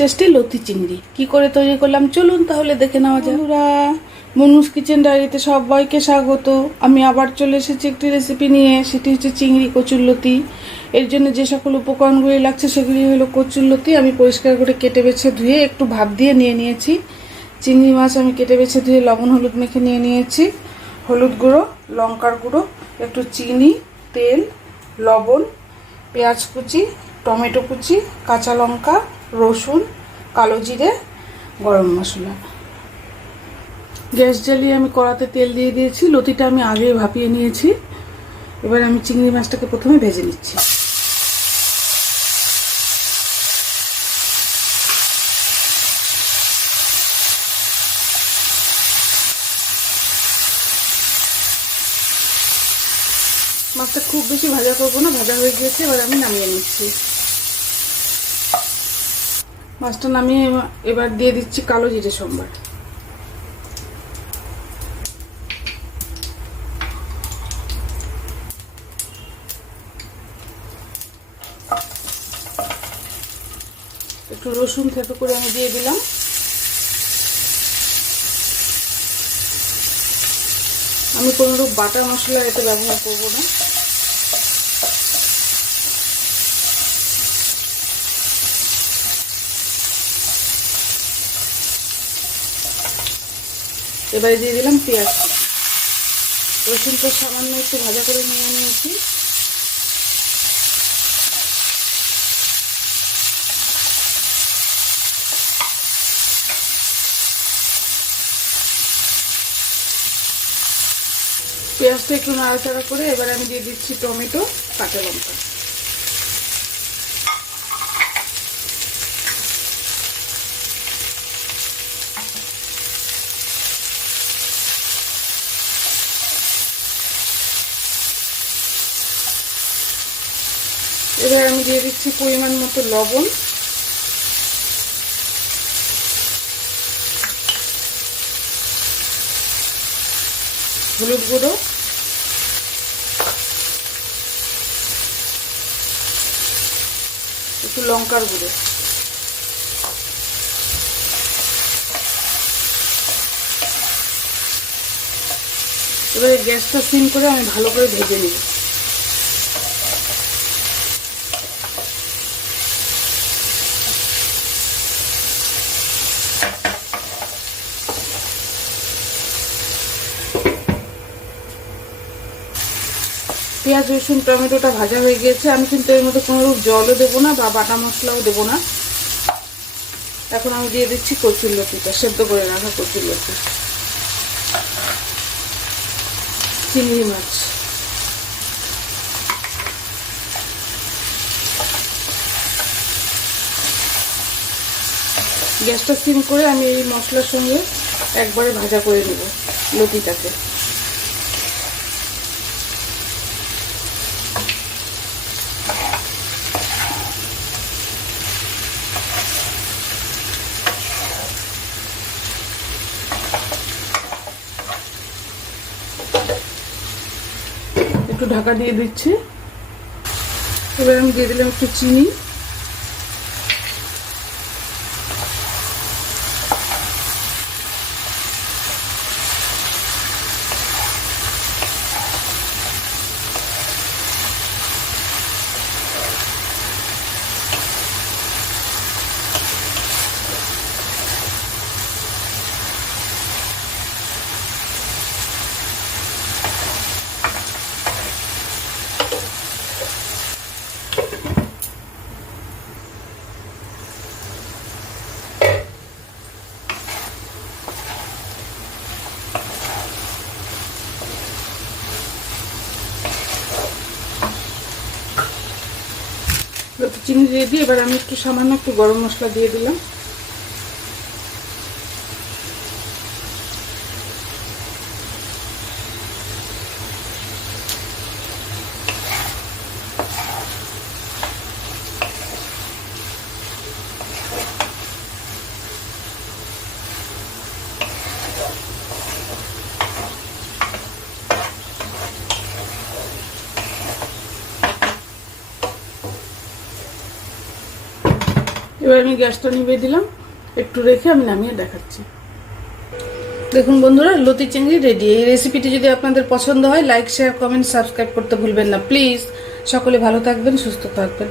Tasty লতি চিংড়ি। কি করে তৈরি করলাম? চলুন তাহলে দেখে নেওয়া যায় বন্ধুরা, মনুস কিচেন ডায়েরিতে সবাইকে স্বাগত। আমি আবার চলে এসেছি একটি রেসিপি নিয়ে। সেটি হচ্ছে চিংড়ি কচুরলতি এর জন্য যে সকল উপকরণগুলি লাগছে, সেগুলি হলো কচুরলতি আমি পরিষ্কার করে কেটে বেছে ধুয়ে একটু ভাত দিয়ে নিয়ে নিয়েছি। চিংড়ি মাছ আমি কেটে বেছে ধুয়ে লবণ, হলুদ মেখে নিয়ে নিয়েছি। হলুদ গুঁড়ো, লঙ্কার গুঁড়ো, একটু চিনি, তেল, লবণ, পেঁয়াজ কুচি, টমেটো কুচি, কাঁচা লঙ্কা রসুন, কালো জিরে, গরম মশলা। গ্যাস জ্বালিয়ে আমি কড়াতে তেল দিয়ে দিয়েছি, লতিটা আমি আগে ভাপিয়ে নিয়েছি। এবার আমি চিংড়ি মাছটাকে প্রথমে ভেজে নিচ্ছি। মাছটা খুব বেশি ভাজা করব না, ভাজা হয়ে গিয়েছে, এবার আমি নামিয়ে নিচ্ছি। মাছটা নামিয়ে এবার দিয়ে দিচ্ছি কালো জিরে সোমবার। একটু রসুন থেতো করে আমি দিয়ে দিলাম। আমি কোনোরূপ বাটা মশলা এতে ব্যবহার করব না। এবারে দিয়ে দিলাম পেঁয়াজ। রসুনটা সামান্য একটু ভাজা করে নিয়ে নিয়েছি। পেঁয়াজটা একটু নাড়াচাড়া করে এবার আমি দিয়ে দিচ্ছি টমেটো কাঁচা লঙ্কা। এবার আমি দিয়ে দিচ্ছি পরিমাণ মতো লবণ। হলুদ গুঁড়ো। একটু লঙ্কার গুঁড়ো। এবারে গ্যাসটা সিম করে আমি ভালো করে ভেজে নিব। পেঁয়াজ, রসুন, টমেটোটা ভাজা হয়ে গিয়েছে। আমি কিন্তু এর মধ্যে কোনোরূপ জলও দেবো না বা বাটা মশলাও দেবো না। এখন আমি দিয়ে দিচ্ছি কচুর লতিটা, সেদ্ধ করে রাখা কচুর লতি। চিংড়ি মাছ। গ্যাসটা সিম করে আমি এই মশলার সঙ্গে একবারে ভাজা করে নেব লতিটাকে। একটু ঢাকা দিয়ে দিচ্ছি। এবার আমি দিয়ে দিলাম একটু চিনি। চিনি দিয়ে দিই এবার আমি একটু সামান্য একটু গরম মশলা দিয়ে দিলাম। এবার আমি গ্যাসটা নিভিয়ে দিলাম। একটু রেখে আমি নামিয়ে দেখাচ্ছি। দেখুন বন্ধুরা, লতি চিংড়ি রেডি এই রেসিপিটি যদি আপনাদের পছন্দ হয় লাইক শেয়ার কমেন্ট সাবস্ক্রাইব করতে ভুলবেন না। প্লিজ সকলে ভালো থাকবেন, সুস্থ থাকবেন।